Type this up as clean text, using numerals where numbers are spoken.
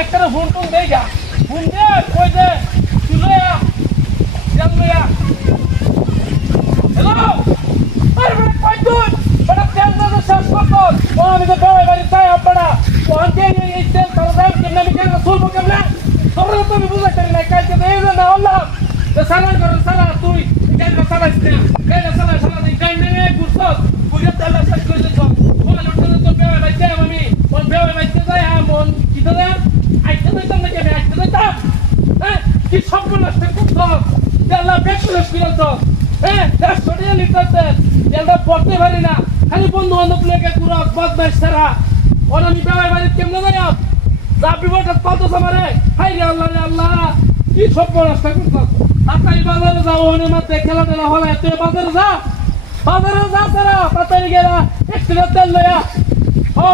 একটা phone tone দেই গা ফোন দে কই দে চুলয়া জানলয়া হ্যালো আরে বড় কই তুই বড় তেল দাও শেষ কর ও আমি তো বেড়াই বাড়ি তাই আপড়া ও আনতে এই তেল তোর দাম কেমনে আমি কেন সুলবো কেমনে তোর তো আমি বুঝা করি না কালকে দেই না আল্লাহ তো সালাম কর সালাম তুই কেন সালাম কেন সালাম সালাম দেই টাইম নেই গুছস বুঝা তেল শেষ করে দে বল লড়তে তো বেড়াই বাড়ি তাই আমি বল বেড়াই বাড়ি তাই মন কি তো দেন আইতে দিতাম না কেন আইতে দিতাম হ্যাঁ কি সব নষ্ট করছ তেল বেকুলস কিরছ হ্যাঁ 150 লিটার তেল তেলটা পড়তে পারি না খালি বন্ধু বান্ধব লেগে পুরো বদমাইশ সারা ওর আমি বেড়াই বাড়ি কেমনে যাই চাপি বটা কত সামারে হাই রে আল্লাহ কি সব নষ্ট করছ তাড়াতাড়ি বাজারে যাও ওনে মাতে খেলা টেলা হলে তুই বাজারে যা তারা তাড়াতাড়ি গেলা 1 লিটার তেল লয়া